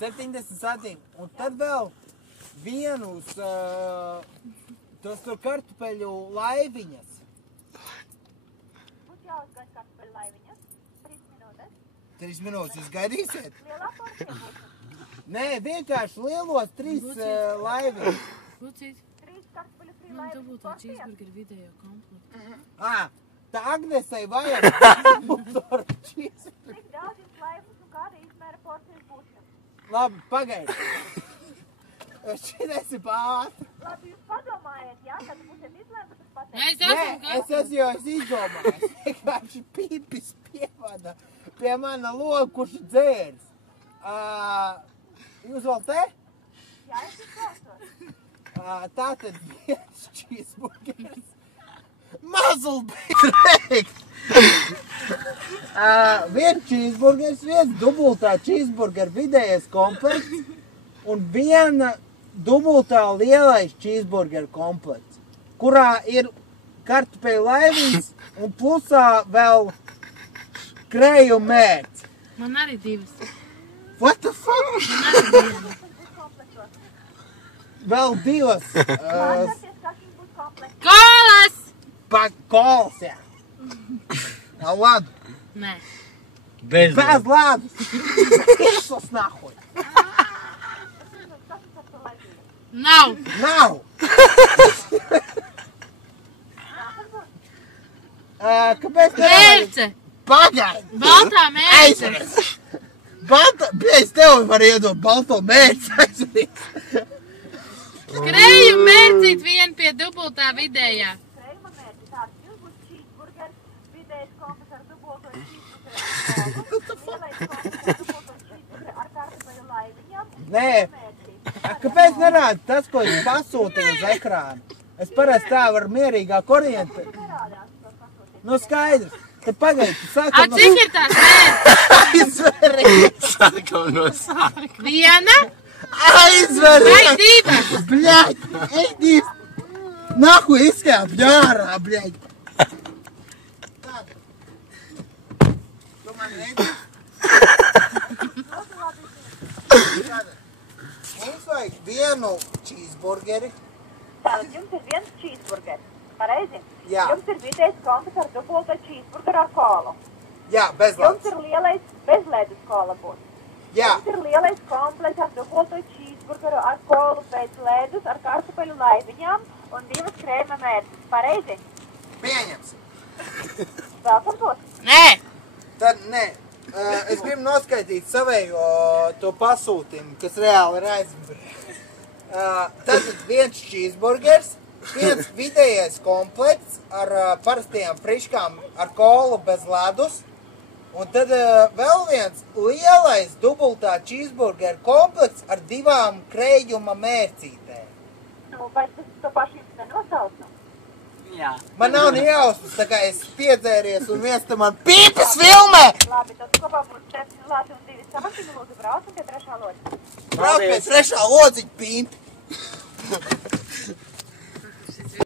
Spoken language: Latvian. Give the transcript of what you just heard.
77. Un tad vēl vienus, tos tur kartupeļu laiviņas. Būs jāuzgaida kartupeļu laiviņas. 3 minūtes. 3 minūtes jūs gaidīsiet? Lielā porcija būs. Nē, vienkārši lielos 3 laiviņas. Lucīt, 3 kartupeļu frī man laiviņas dabūtā porcija. cheeseburgeru vidējo komplektu. Tā Agnesei vajag cheeseburgeru. Cik daudz jums laiviņas un kāda izmēra porcijas būs jums? Labi, pagaidi. Šitais ir ātri. Labi, jūs padomājiet, jā, kad būsiet izlēmuši pateikt. Mēs Nē, esam es esmu jau izdomājis. Vienkārši pīpis pievada pie mana loga, kurš ir dzērs. Jūs vēl te? Jā, es jūs klausos. Tātad viens cheeseburgers. Mazulbeigt! Viens cheeseburgers, viens dubultā cheeseburger vidējais komplekts un viena dubultā lielais cheeseburger komplekts, kurā ir kartupeļu laiviņas un plusā vēl krējuma mērķis. Man arī 2. What the fuck? Man arī 1. Vēl 2. Atcerieties, kas jums būs komplekts. Kolas! Kols, jā. Nav ladu. Nē. Bez ladu. Visos nahuj. Kas jums ar to laiviņu? Nav. Nav. Kāpēc nevar? Mērce. Pagaidi. Baltā mērce. Aizveries. Es tev varu iedot balto mērci. Aizveries. Krējuma mērcīt vien pie dubultā vidējā. Krējuma mērķi tāds. Jums būs cheeseburgers, vidējais komplekts ar dubulto cheeseburgeru lielais komplekts ar dubulto cheeseburgeru ar kartupeļu laiviņām. Nē. Kāpēc nerāda tas, ko es pasūtīju uz ekrāna? Es parasti tā varu mierīgāk orientēt. Nu skaidrs. Tad pagaidi, tu sākam no... Cik ir tās mērķis? Aizveries. Sākam no sākuma. 1 Aizveries. vai 2? Bļaļ, ej div. Nahu izskāp ārā, bļaļ. Tu man redzi? Mums vajag vienu cheeseburgeri. Tātad jums ir viens cheeseburgers. Pareizi? Jā. Jums ir vidējais komplekts ar dubulto cheeseburgeru ar kolu. Jā, bez Jums ledus. ir lielais bezledus kola būs. Jā. Jums ir lielais komplekts ar dubulto cheeseburgeru ar kolu bez ledus, ar kartupeļu laiviņām un 2 krējuma mērķis. Pareizi? Pieņemsim. Vēl kam būs? Nē. Tad, nē, es gribu noskaidīt savējo to pasūtījumu, kas reāli ir aizmirst. Tad viens cheeseburgers, viens vidējais komplekts ar parastajām friškām ar kolu bez ledus, un tad vēl viens lielais dubultā cheeseburger komplekts ar 2 krējuma mērcītēm. Nu, vai tas to pašu jums nenosauc? Jā. Man nav ne jausmas, tā kā es piedzēries un viens te man pīpis filmē! Labi, tad kopā būs 7 lāči un 2 samakiņi, lūdzu, braucam pie 3. loģa. Brauc pie 3. lodziņa pīmpi!